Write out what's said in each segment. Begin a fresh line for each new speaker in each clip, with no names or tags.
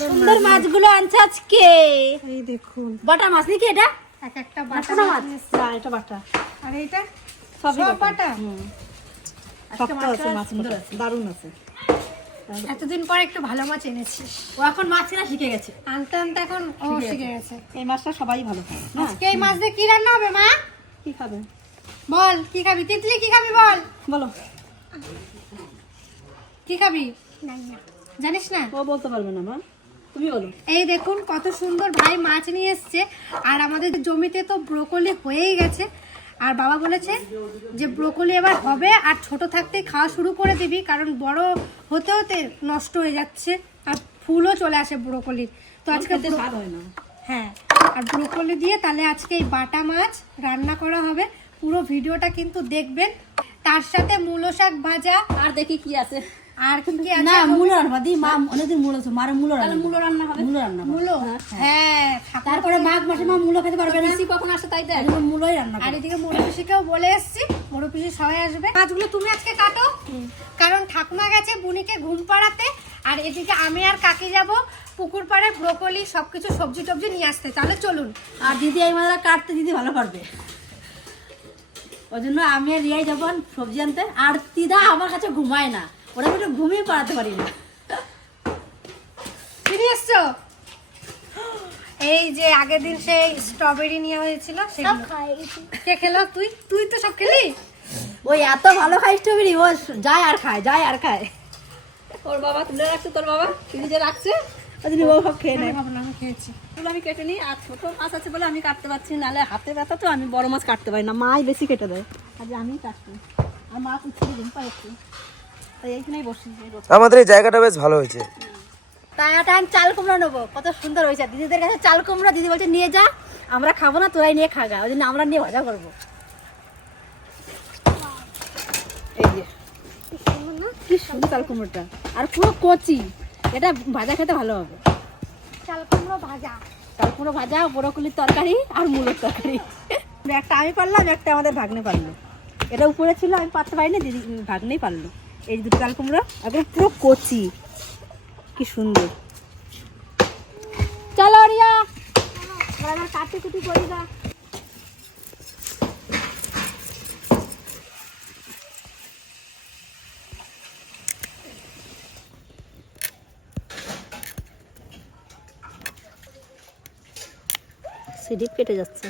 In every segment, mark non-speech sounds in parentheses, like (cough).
সুন্দর
মাছগুলো আনছে আজকে।
এই দেখুন।
বাটা মাছ নাকি এটা?
এক একটা বাটা
বাটা
মাছ?
মাছ না এটা বাটা।
আর এইটা? সব
বাটা।
বাটা?
শক্ত আছে মাছ সুন্দর আছে। দারুণ আছে।
এতদিন পর একটু ভালো মাছ এনেছিস
ও এখন মাছ কেনা শিখে গেছে।
আনতে আনতে এখন ও শিখে গেছে।
এই মাছটা সবাই ভালো খায়।
আজকে এই মাছ দিয়ে কি রান্না হবে মা?
কি খাবে?
বল কি খাবি? তিতলি কি খাবি বল?
বলো।
কি খাবি? জানিস না?
ও বলতে পারবে না মা। তুমি বলো।
এই দেখুন কত সুন্দর ভাই মাছ নিয়ে এসছে। আর আমাদের জমিতে তো ব্রোকলি হয়েই গেছে। আর বাবা বলেছে যে ব্রোকলি এবার হবে আর ছোট থাকতেই খাওয়া শুরু করে দিবি কারণ বড় হতে হতে নষ্ট হয়ে যাচ্ছে আর ফুলও চলে আসে ব্রোকলির তো আজকে
স্বাদ হয় না।
হ্যাঁ আর ব্রোকলি দিয়ে তাহলে আজকে এই বাটা মাছ রান্না করা হবে। পুরো ভিডিওটা কিন্তু দেখবেন। তার সাথে মূলো শাক ভাজা।
আর দেখি কি আছে।
আর কি কি আছে?
না মূলো রান্না দি মা অনেকদিন মূলো আছে মার মূলো রান্না মূলো রান্না হবে? মূলো রান্না।
মূলো? হ্যাঁ
তারপরে মাঘ মাসে মা মূলো খেতে পারবে না। কখন আসে তাই দেখ। মূলোই রান্না
আর এদিকে মোড়ো পিসিকেও বলে এসছি। মোড়ো পিসি সবাই আসবে। মাছগুলো তুমি আজকে কাটো। কারণ ঠাকুমা গেছে বুনিকে ঘুম পাড়াতে। আর এদিকে আমি আর কাকি যাব পুকুর পাড়ে ব্রোকলি সবকিছু সবজি টবজি নিয়ে আসতে। তাহলে চলুন।
আর দিদি এই মাছটা কাটতে দিদি ভালো পারবে। ওই জন্য আমি আর রিয়াই যাব সবজি আনতে। আর দিদা আমার কাছে ঘুমায় না। ওরা আমি একটু ঘুমিয়ে পাড়াতে পারি না
নিয়ে এসছো? এই যে আগের দিন সেই স্ট্রবেরি নিয়ে হয়েছিল সেগুলো। কে খেলো? তুই? তুই তো সব খেলি?
ওই এত ভালো খাই স্ট্রবেরি ও যায় আর খায় যায় আর খায়। ওর বাবা তুলে রাখছে তোর বাবা? ফ্রিজে রাখছে? ওই জন্য ও সব খেয়ে নেয়
ভাবলাম আমি খেয়েছি।
এগুলো আমি কেটে নিই আর ছোট মাছ আছে বলে আমি কাটতে পারছি না। নাহলে হাতে ব্যথা তো আমি বড় মাছ কাটতে পারি না। মাই বেশি কেটে দেয়। আজ আমি কাটছি। আর মা ঘুম পাচ্ছি তাই
আমাদের এই জায়গাটা বেশ ভালো হয়েছে।
তাই একটা আমি চাল কুমড়া নেব কত সুন্দর হয়েছে। আর দিদিদের কাছে চাল কুমড়া দিদি বলছে নিয়ে যা আমরা খাব না তোরাই নিয়ে খাগা ওই জন্য আমরা নিয়ে ভাজা করব। এই যে কি সুন্দর চাল কুমড়োটা। আর পুরো কচি এটা ভাজা খেতে ভালো হবে।
চাল কুমড়ো ভাজা।
চাল কুমড়ো ভাজা বড়কুলির তরকারি আর মূলোর তরকারি। একটা আমি পারলাম একটা আমাদের ভাগ্নে পারল। এটা উপরে ছিল আমি পারতে পারিনি দিদি ভাগ্নেই পারল। এই দুটো চাল কুমড়ো, একদম পুরো কচি। কি সুন্দর। চলো রিয়া এবার কুটি সিঁড়ি কেটে যাচ্ছে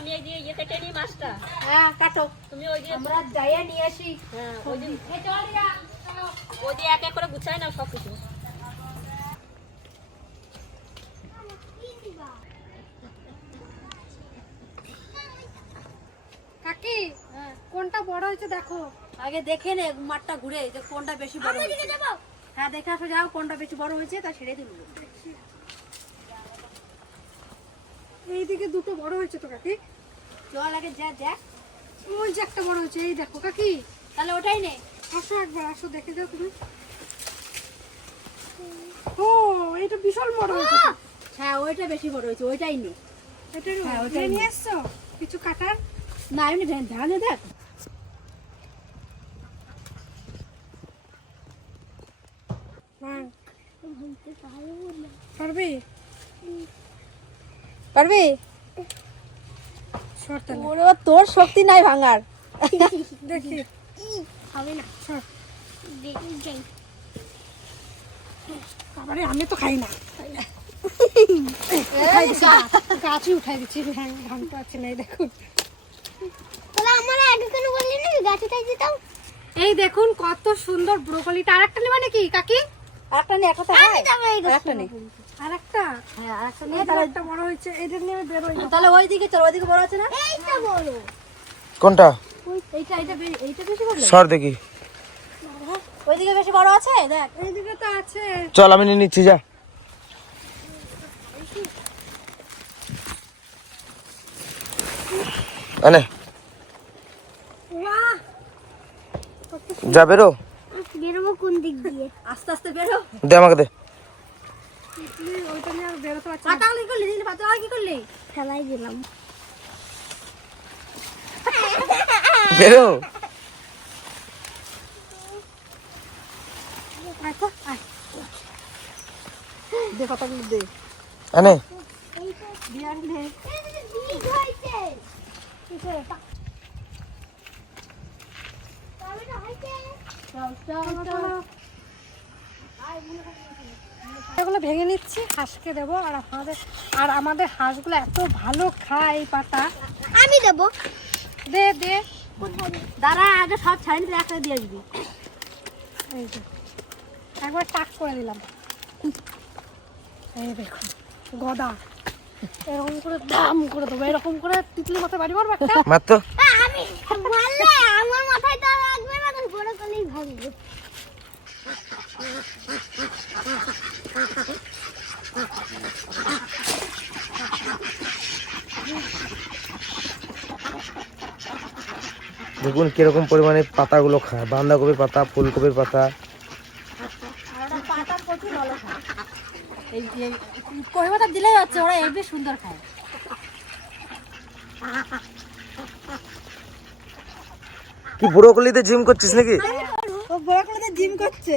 আমি এই দিয়ে ইয়ে কেটে নিই মাছটা
হ্যাঁ কাটো
তুমি ওই দিয়ে
আমরা
হ্যাঁ এক এক করে গুছাই সব কিছু
কাকি কোনটা বড় হয়েছে দেখো।
আগে দেখে নে মাঠটা ঘুরে যে কোনটা বেশি বড় হয়েছে। হ্যাঁ দেখে আসো যাও কোনটা বেশি বড় হয়েছে তা ছেড়ে তুলবো
এইদিকে দুটো বড় হয়েছে তো কাকি?
জল আগে যা দেখ।
ওই যে একটা বড় হয়েছে এই দেখো কাকি।
তাহলে ওটাই নে।
আসো একবার আসো দেখে যাও তুমি। ও এটা বিশাল বড় হয়েছে।
হ্যাঁ ওইটা বেশি বড় হয়েছে ওইটাই নে।
এটা
হ্যাঁ,
নিয়ে এসছো? কিছু কাটার?
না এমনি ধান দেখ।
হ্যাঁ। পারবি পারবি?
তোর শক্তি নাই ভাঙার।
দেখি। হবে না। বাবারে আমি তো খাই না। গাছই উঠাই দিচ্ছি হ্যাঁ ঘামটা আছে না? এই দেখুন এই দেখুন কত সুন্দর ব্রোকলিটা। আরেকটা নেবা নাকি কাকি?
আরেকটা নে একটা আরেকটা নে।
আরেকটা?
হ্যাঁ আরেকটা নে তাহলে
একটা বড় হয়েছে এটা নিয়ে বেরোই না।
তাহলে ওইদিকে চল ওইদিকে বড় আছে না?
কোনটা?
এইটা এইটা এইটা বেশি বড়
সর দেখি।
ওইদিকে বেশি বড় আছে? দেখ।
এইদিকে তো আছে।
চল আমি নিয়ে নিচ্ছি যা। আনে।
বাহ
যা বেরো।
বেরোবো কোন দিক দিয়ে?
আস্তে আস্তে বেরো।
দে আমাকে দে।
ওইটা নিয়ে পারছি
কি করলি? কি করলি?
ফেলাই দিলাম
বেরো। আনে।
এগুলো ভেঙে নিচ্ছি হাঁসকে দেবো আর আমাদের আর আমাদের হাঁসগুলো এত ভালো খায় পাতা।
আমি দেবো।
দে দে।
দাঁড়া আগে সব ছাড়ি নিতে একটা দিয়ে দিবি।
এই যে একবার টাক করে দিলাম। এই দেখুন গদা। এরকম করে দাম করে দেবো এরকম করে তিতলি মাথায় বাড়ি মারবো একটা? (laughs)
মাত্র?
আমি বললে আমার মাথায় তো লাগবে না তো বড় করলেই ভাঙবে।
দেখুন কীরকম পরিমাণে পাতাগুলো খায়। বাঁধাকপির পাতা ফুলকপির পাতা।
দিলেই হচ্ছে ওরা এই সুন্দর খায়।
কি ব্রোকলিতে জিম করছিস নাকি?
ও জিম করছে।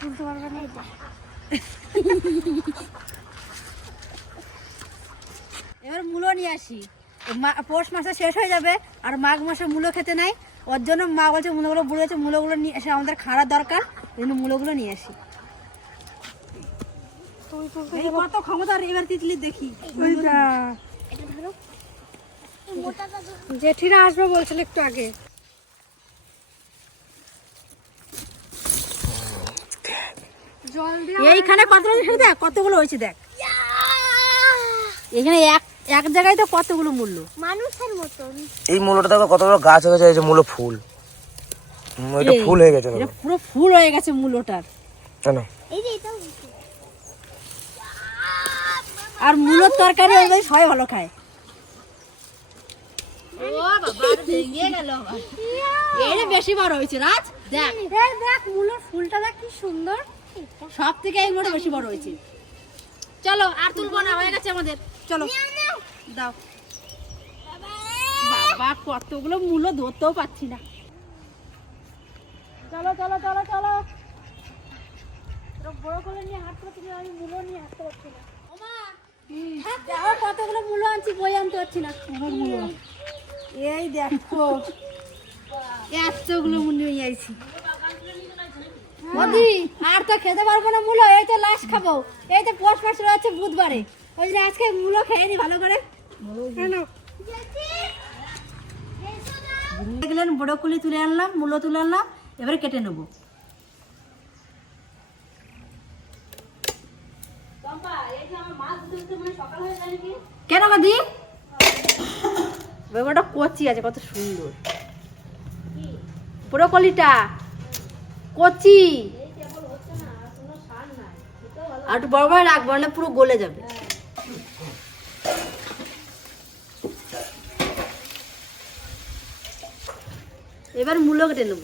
তুলতে পারবে না
এবার মূলো নিয়ে আসি। পৌষ মাসে শেষ হয়ে যাবে আর মাঘ মাসে মূলো খেতে নাই। ওর জন্য মা বলছে মূলোগুলো বুড়ো হয়েছে মূলোগুলো নিয়ে এসে আমাদের খাওয়ার দরকার। এই জন্য মূলোগুলো নিয়ে আসি। কত ক্ষমতা এবার তিতলি দেখি।
ওই। জেঠিরা আসবে বলছিল একটু আগে।
এইখানে কতগুলো দেখ? কতগুলো হয়েছে দেখ? এখানে এক এক জায়গায় তো কতগুলো মূল্য?
মানুষের মতন।
এই মূলটা দেখো কত বড় গাছ হয়ে গেছে এই যে মূলো ফুল। এটা ফুল হয়ে গেছে
এটা পুরো ফুল হয়ে গেছে মূলোটার
কেন?
এই যে হয়েছে।
আর মূলোর তরকারি সবাই ভালো খায়। ও বাবা এটা বেশি বড় হয়েছে রাজ দেখ।
দেখ মূলের ফুলটা দেখ কি সুন্দর।
সব থেকে এই মোটা বেশি বড় হয়েছে। চলো আর তুলবো না হয়ে গেছে আমাদের। চলো। দাও। বাবা। কতগুলো মূলো ধরতেও পাচ্ছি না। চলো চলো চলো চলো। বড় করে নিয়ে হাঁটতে পারছি না আমি মূলো নিয়ে হাঁটতে পারছি না। কতগুলো মূলো আনছি বই আনতে পারছি না। এই দেখো। এতগুলো মূল্য নিয়ে আইছি। মোদি আর তো খেতে পারব না মূলো এই তো লাশ খাব। এই তো পোষ মাস রয়েছে বুধবারে। ওই জন্য আজকে মূলো খেয়ে নি ভালো করে।
কেন
গেলেন বড় কুলি তুলে আনলাম মূলো তুলে আনলাম এবারে কেটে নেব। কেন মাদি বেগুনটা কচি আছে কত সুন্দর। ব্রোকলিটা। কচি। আর একটু বড় বড় রাখব না পুরো গলে যাবে। এবার মূলো কেটে নেব।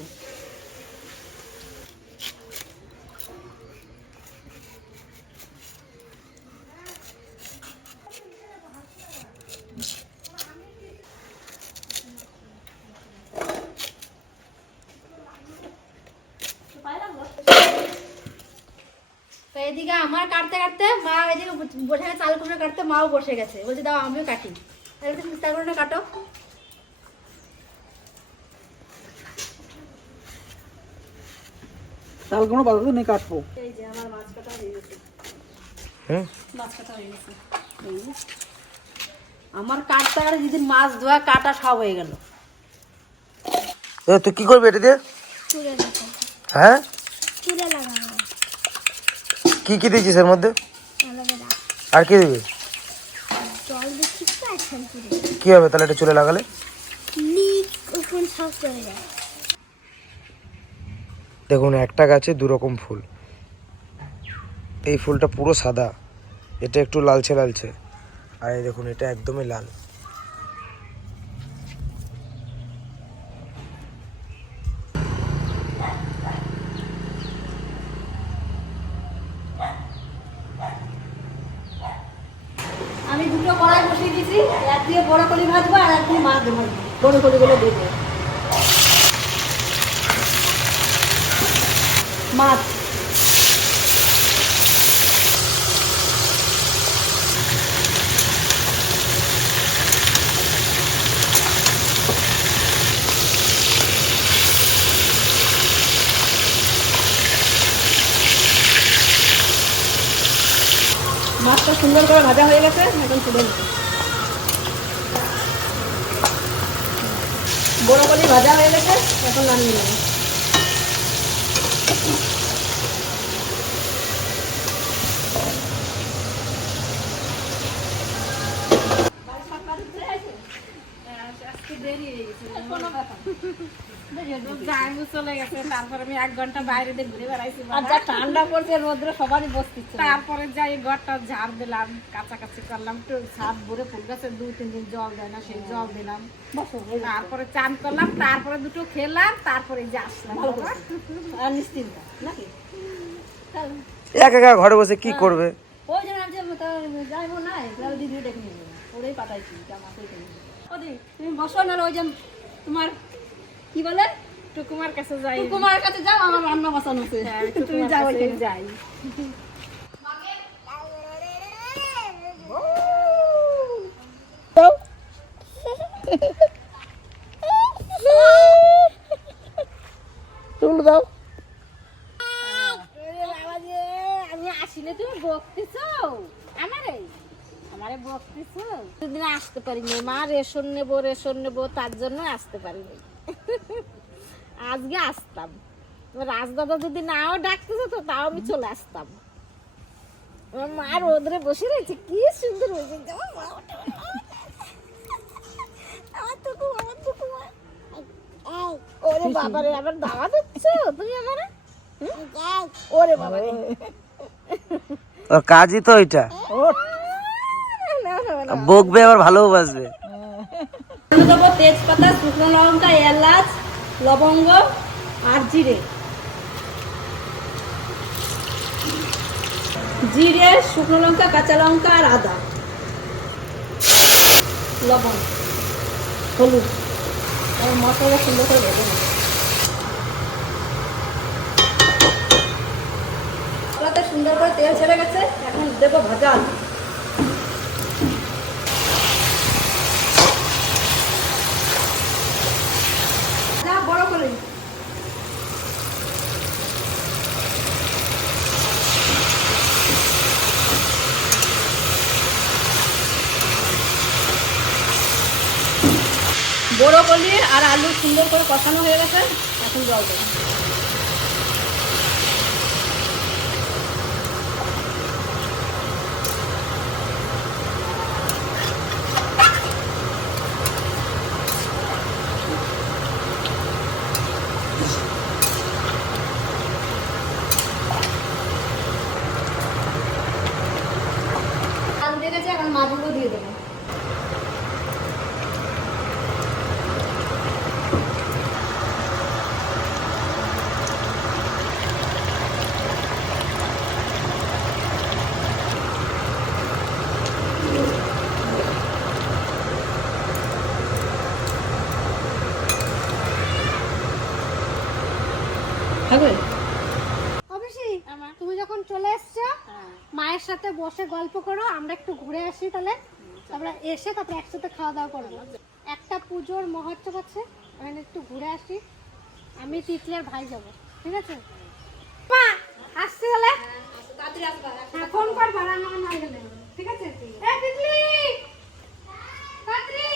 এদিকে আমার কাটতে কাটতে মা এদিকে বসে চাল কুমড়ো কাটতে, মাও বসে গেছে। বলছে, দাও আমিও কাটি। তাহলে কাটো।
তাল কোনো বাধা তো নেই কাটবো।
এই যে আমার মাছ কাটা হয়ে? গেছে
হুম
মাছ কাটা হয়ে গেছে আমার কাটতে কাটতে যেদিন মাছ ধোয়া কাটা সব হয়ে গেল।
এ তুই কি করবি এটা দিয়ে? হ্যাঁ?
চুলে লাগাবো।
কি কি দিয়েছিস এর মধ্যে? আর কি দিবি?
আর
কি হবে তাহলে এটা চুলে লাগালে?
লিক ওখান সব চলে যায়।
দেখুন, একটা গাছে দু রকম ফুল। এই ফুলটা পুরো সাদা। এটা একটু লালচে লালচে আর এই দেখুন, এটা একদমই লাল
দুটো কড়াই বসিয়ে দিয়েছি এক দিয়ে বড় কলি ভাজবো আর এক দিয়ে মাছ ভাজবো বড় কলিগুলো দেবো মাছ। মাছটা সুন্দর করে ভাজা হয়ে গেছে, এখন তুলে বড় কলি ভাজা হয়ে গেছে, এখন নামিয়ে নেব
চলে গেছে তারপরে আমি এক ঘণ্টা বাইরে দিয়ে ঘুরে বেড়াইছি
আর যা ঠান্ডা পড়ছে রোদ্রে সবারই বসতে
তারপরে যাই ঘরটা ঝাড় দিলাম কাছাকাছি করলাম। ছাদ ভরে ফুল গাছে দুই তিন দিন জল দেয় না সেই জল দিলাম।
যে।
তারপরে চান করলাম তারপরে দুটো খেলাম তারপরে যে আসলাম
নিশ্চিন্ত নাকি?
এক একা ঘরে বসে কি করবে?
ওই জন্য আমি যে তো যাইবো না তাহলে দিদি ডেকে নিয়ে ওরেই পাঠাইছি জামা তুমি বসো না ওই যে তোমার কি বলে?
টুকুমার কাছে যাই।
তোমার কাছে যাও আমার রান্না বসানো আছে।
হ্যাঁ,
তুমি যাও ওইখানে
যাই।
দাও।
আমি আসিলে তুমি বকতেছ? আমারে? আমারে বকতেছ? দুদিন আসতে পারিনি। মা রেশন নেব রেশন নেব তার জন্য আসতে পারিনি। আজকে আসতাম। রাজদাদা যদি নাও ডাকতেছে তো তাও আমি চলে আসতাম। আমার মা রোদরে বসে রয়েছে কি সুন্দর হয়েছে। আমার ওরে বাবারে আবার দাওয়া দিচ্ছ তুমি আমারে ওরে বাবারে।
ওর কাজই তো ওইটা। বকবে আবার ভালোবাসবে
আমি দেবো তেজপাতা, শুকনো লঙ্কা, এলাচ, লবঙ্গ আর জিরে। জিরে, শুকনো লঙ্কা, কাঁচা লঙ্কা আর আদা। লবণ, হলুদ। আর মশলা সুন্দর করে ভেজে নেব সুন্দর করে তেল ছেড়ে গেছে, এখন দেবো ভাজা আলু। বড় কলি আর আলু সুন্দর করে কষানো হয়ে গেছে, এখন জল দেবো। মাছগুলো দিয়ে দেবো হবে
অবশ্যই তুমি যখন চলে এসছো মায়ের সাথে বসে গল্প করো আমরা একটু ঘুরে আসি তাহলে। তারপরে এসে তারপরে একসাথে খাওয়া দাওয়া করব একটা পুজোর মহোৎসব আছে ওখানে একটু ঘুরে আসি। আমি তিতলের ভাই যাব ঠিক আছে? পা আসছি তাহলে। হ্যাঁ ফোন কর বাড়ানো না গেলে ঠিক আছে? এ তিতলি তাড়াতাড়ি।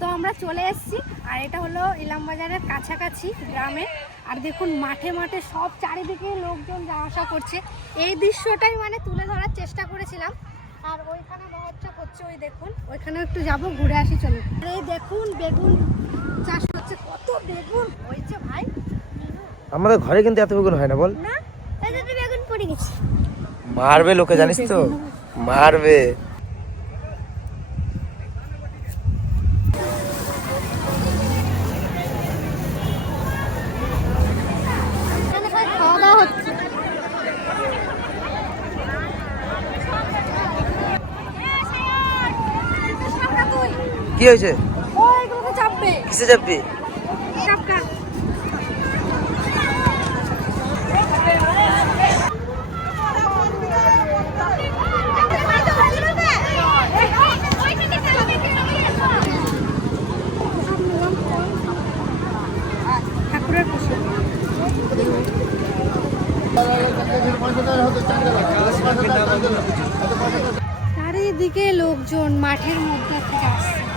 তো আমরা চলে এসেছি। আর এটা হলো ইলাম বাজারের কাছাকাছি গ্রামে। আর দেখুন মাঠে মাঠে সব চারিদিকে লোকজন যাওয়া আসা করছে। এই দৃশ্যটাই মানে তুলে ধরার চেষ্টা করেছিলাম। আর ওইখানে মহোৎসব হচ্ছে ওই দেখুন। ওইখানেও একটু যাব ঘুরে আসি চলুন। আর এই দেখুন বেগুন চাষ হচ্ছে কত বেগুন! হয়েছে ভাই।
আমাদের ঘরে কিন্তু এত বেগুন হয় না বল।
না এই যে বেগুন পড়ে গেছে।
মারবে লোকে জানিস তো? মারবে। কি হয়েছে?
চাপবে।
কিসে
চাপকা চারিদিকে লোকজন মাঠের মধ্যে থেকে আসছে।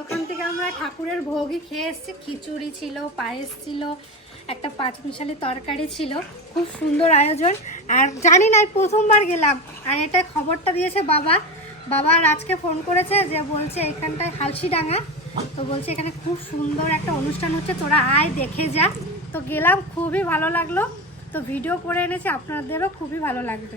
ওখান থেকে আমরা ঠাকুরের ভোগই খেয়ে এসছি। খিচুড়ি ছিল, পায়েস ছিল, একটা পাঁচমিশালি তরকারি ছিল। খুব সুন্দর আয়োজন। আর জানি না প্রথমবার গেলাম। আর এটা খবরটা দিয়েছে বাবা। বাবা আর আজকে ফোন করেছে যে বলছে এখানটায় হালসিডাঙ্গা। তো বলছে এখানে খুব সুন্দর একটা অনুষ্ঠান হচ্ছে। তোরা আয়, দেখে যা। তো গেলাম, খুবই ভালো লাগল। তো ভিডিও করে এনেছি, আপনাদেরও খুবই ভালো লাগবে।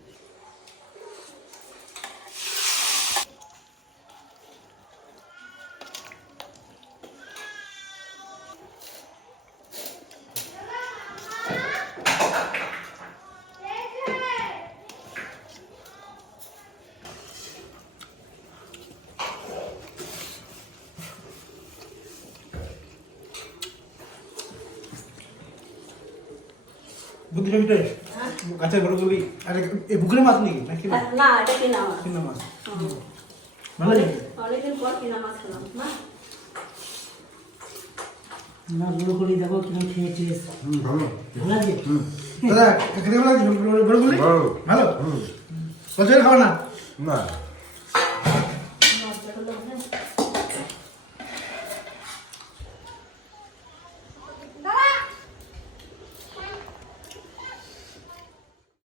বুদ্ধি ছবিটা গাছের বড় বলি আরে এই পুকুরে মাছ নাকি? নাকি না
এটা কিনা মাছ।
কিনা মাছ। ভালো লাগে?
অনেকদিন পর কিনা মাছ খেলাম। না
না গুঁড়ো করে দেখো খেয়েছিস।
ভালো।
ভালো আছে?
দাদা এখানে ভালো লাগছে? ভালো। বছর খাওয়া না?
না।